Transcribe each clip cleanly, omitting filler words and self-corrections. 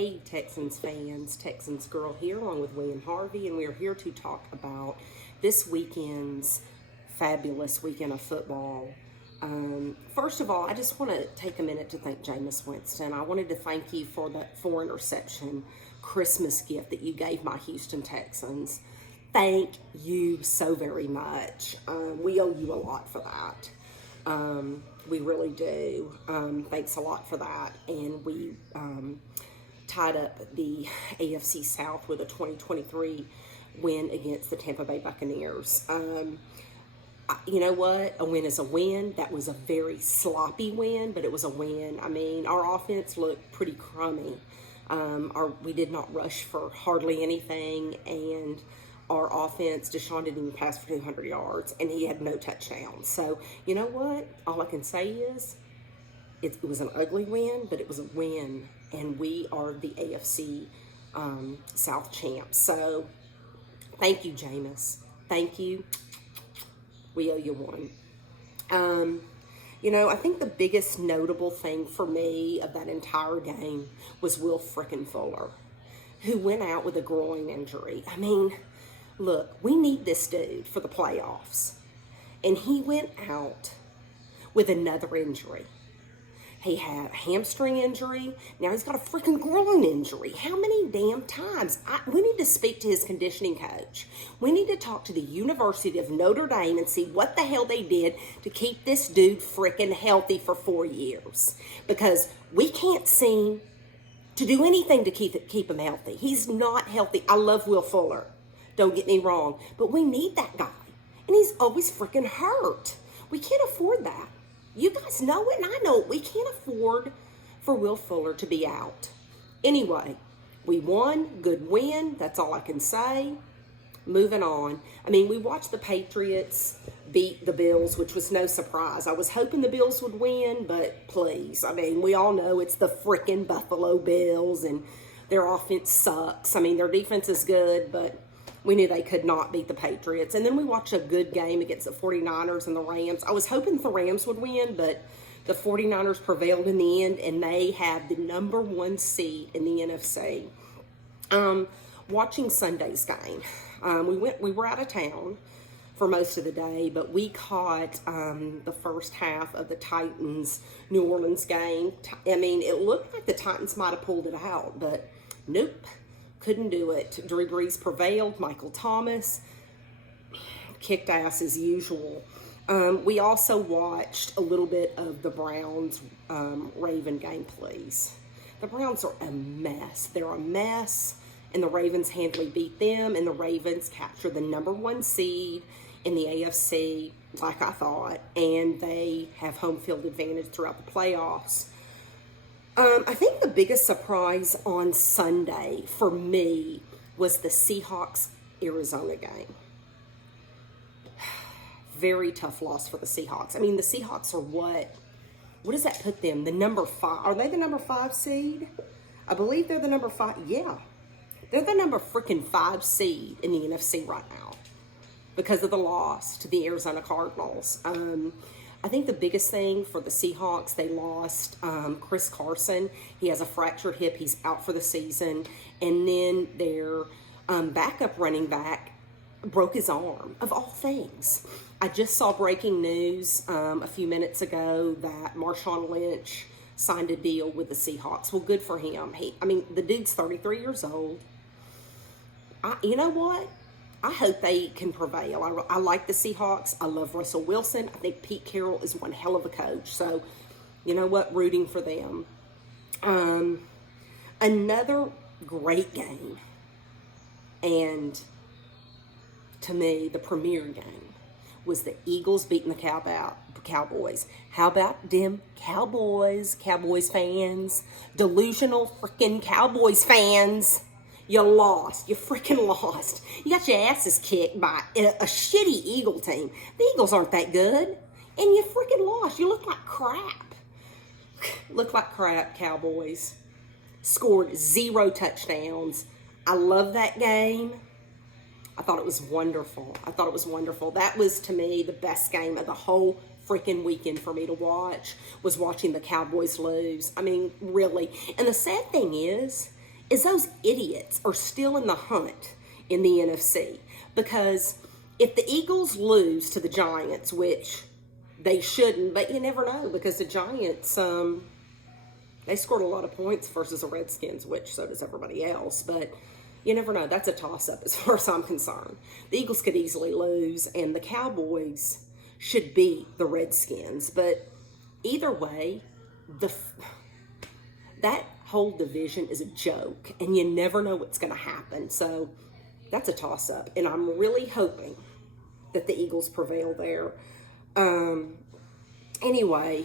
Hey Texans fans, Texans Girl here along with William Harvey, and we are here to talk about this weekend's fabulous weekend of football. First of all, I just want to take a minute to thank Jameis Winston. I wanted to thank you for that 4-interception Christmas gift that you gave my Houston Texans. Thank you so very much. We owe you a lot for that. We really do. Thanks a lot for that. And we tied up the AFC South with a 2023 win against the Tampa Bay Buccaneers. You know what? A win is a win. That was a very sloppy win, but it was a win. I mean, our offense looked pretty crummy. We did not rush for hardly anything, and our offense, Deshaun didn't even pass for 200 yards, and he had no touchdowns. So, you know what? All I can say is it was an ugly win, but it was a win, and we are the AFC South champs. So, thank you, Jameis. Thank you. We owe you one. I think the biggest notable thing for me of that entire game was Will frickin' Fuller, who went out with a groin injury. I mean, look, we need this dude for the playoffs. And he went out with another injury. He had a hamstring injury. Now he's got a freaking groin injury. How many damn times? We need to speak to his conditioning coach. We need to talk to the University of Notre Dame and see what the hell they did to keep this dude freaking healthy for 4 years. Because we can't seem to do anything to keep him healthy. He's not healthy. I love Will Fuller. Don't get me wrong. But we need that guy. And he's always freaking hurt. We can't afford that. You guys know it, and I know it. We can't afford for Will Fuller to be out. Anyway, we won. Good win. That's all I can say. Moving on. I mean, we watched the Patriots beat the Bills, which was no surprise. I was hoping the Bills would win, but please. I mean, we all know it's the freaking Buffalo Bills, and their offense sucks. I mean, their defense is good, but we knew they could not beat the Patriots. And then we watched a good game against the 49ers and the Rams. I was hoping the Rams would win, but the 49ers prevailed in the end, and they have the number 1 seed in the NFC. Watching Sunday's game, we were out of town for most of the day, but we caught the first half of the Titans-New Orleans game. I mean, it looked like the Titans might have pulled it out, but nope. Couldn't do it. Drew Brees prevailed. Michael Thomas kicked ass as usual. We also watched a little bit of the Browns-Raven game, please. The Browns are a mess. They're a mess, and the Ravens handily beat them, and the Ravens captured the number 1 seed in the AFC, like I thought, and they have home field advantage throughout the playoffs. I think the biggest surprise on Sunday for me was the Seahawks-Arizona game. Very tough loss for the Seahawks. I mean, the Seahawks are what does that put them? The number 5. Are they the number 5 seed? I believe they're the number 5. Yeah. They're the number freaking 5 seed in the NFC right now because of the loss to the Arizona Cardinals. I think the biggest thing for the Seahawks, they lost Chris Carson. He has a fractured hip. He's out for the season. And then their backup running back broke his arm, of all things. I just saw breaking news a few minutes ago that Marshawn Lynch signed a deal with the Seahawks. Well, good for him. The dude's 33 years old. You know what? I hope they can prevail. I like the Seahawks. I love Russell Wilson. I think Pete Carroll is one hell of a coach. So, you know what? Rooting for them. Another great game. And to me, the premier game was the Eagles beating the Cowboys. How about them Cowboys fans? Delusional freaking Cowboys fans. You lost. You freaking lost. You got your asses kicked by a shitty Eagle team. The Eagles aren't that good. And you freaking lost. You look like crap. Look like crap, Cowboys. Scored 0 touchdowns. I love that game. I thought it was wonderful. That was, to me, the best game of the whole freaking weekend for me to watch, was watching the Cowboys lose. I mean, really. And the sad thing is is those idiots are still in the hunt in the NFC. Because if the Eagles lose to the Giants, which they shouldn't, but you never know, because the Giants, they scored a lot of points versus the Redskins, which so does everybody else, but you never know. That's a toss-up as far as I'm concerned. The Eagles could easily lose, and the Cowboys should beat the Redskins, but either way, that whole division is a joke, and you never know what's going to happen. So that's a toss-up, and I'm really hoping that the Eagles prevail there. Anyway,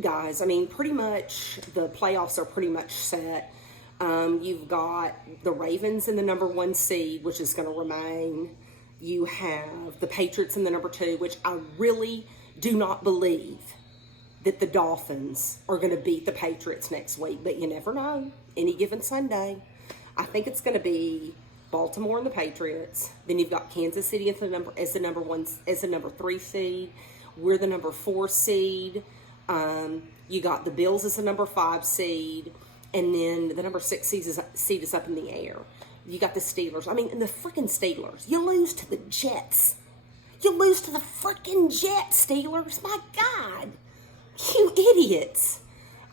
guys, I mean, pretty much the playoffs are pretty much set. You've got the Ravens in the number 1 seed, which is going to remain. You have the Patriots in the number 2, which I really do not believe that the Dolphins are going to beat the Patriots next week, but you never know. Any given Sunday. I think it's going to be Baltimore and the Patriots. Then you've got Kansas City as the number 3 seed. We're the number 4 seed. You got the Bills as the number 5 seed. And then the number 6 seed is up in the air. You got the Steelers. I mean, and the freaking Steelers. You lose to the Jets. You lose to the freaking Jets, Steelers. My God. You idiots.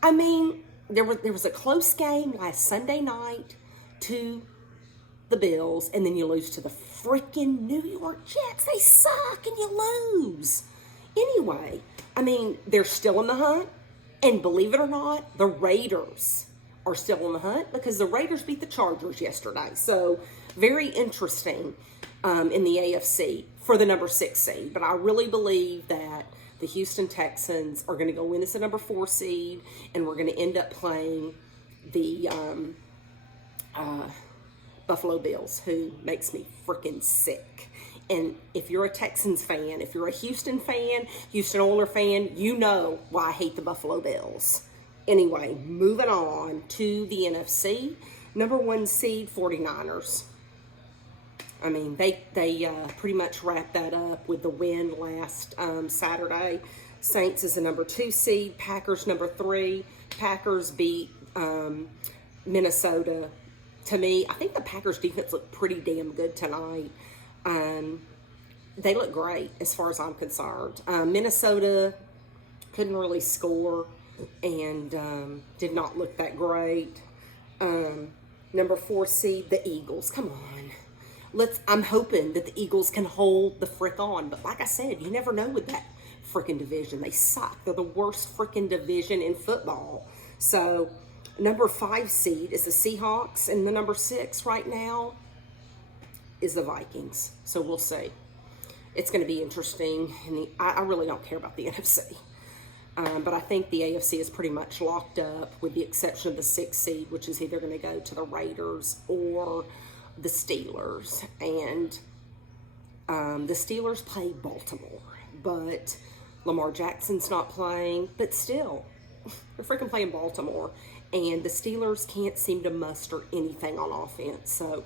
I mean, there was a close game last Sunday night to the Bills, and then you lose to the freaking New York Jets. They suck, and you lose. Anyway, I mean, they're still in the hunt, and believe it or not, the Raiders are still in the hunt because the Raiders beat the Chargers yesterday. So, very interesting in the AFC for the number 6 seed. But I really believe that the Houston Texans are going to go in as the number 4 seed, and we're going to end up playing the Buffalo Bills, who makes me freaking sick. And if you're a Texans fan, if you're a Houston fan, Houston Oiler fan, you know why I hate the Buffalo Bills. Anyway, moving on to the NFC. Number 1 seed, 49ers. I mean, they pretty much wrapped that up with the win last Saturday. Saints is the number 2 seed. Packers number 3. Packers beat Minnesota. To me, I think the Packers defense looked pretty damn good tonight. They look great as far as I'm concerned. Minnesota couldn't really score and did not look that great. Number 4 seed, the Eagles. Come on. I'm hoping that the Eagles can hold the frick on. But like I said, you never know with that frickin' division. They suck. They're the worst frickin' division in football. So, number 5 seed is the Seahawks. And the number 6 right now is the Vikings. So, we'll see. It's going to be interesting. And I really don't care about the NFC. But I think the AFC is pretty much locked up with the exception of the 6th seed, which is either going to go to the Raiders or the Steelers. And the Steelers play Baltimore, but Lamar Jackson's not playing. But still, they're freaking playing Baltimore, and the Steelers can't seem to muster anything on offense. So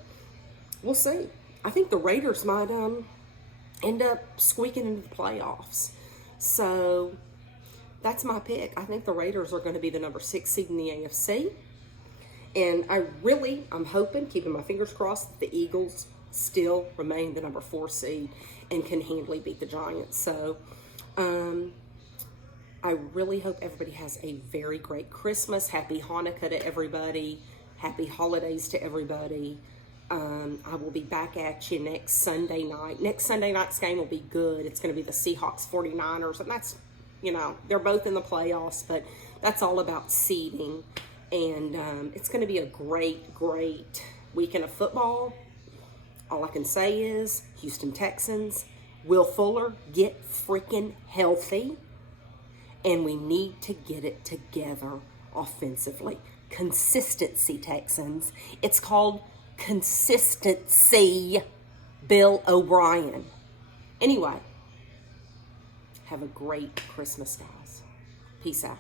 we'll see. I think the Raiders might end up squeaking into the playoffs. So that's my pick. I think the Raiders are going to be the number 6 seed in the AFC. And I'm hoping, keeping my fingers crossed, that the Eagles still remain the number 4 seed and can handily beat the Giants. So, I really hope everybody has a very great Christmas. Happy Hanukkah to everybody. Happy holidays to everybody. I will be back at you next Sunday night. Next Sunday night's game will be good. It's going to be the Seahawks 49ers. And that's, they're both in the playoffs, but that's all about seeding. And it's going to be a great, great weekend of football. All I can say is, Houston Texans, Will Fuller, get freaking healthy. And we need to get it together offensively. Consistency, Texans. It's called consistency, Bill O'Brien. Anyway, have a great Christmas, guys. Peace out.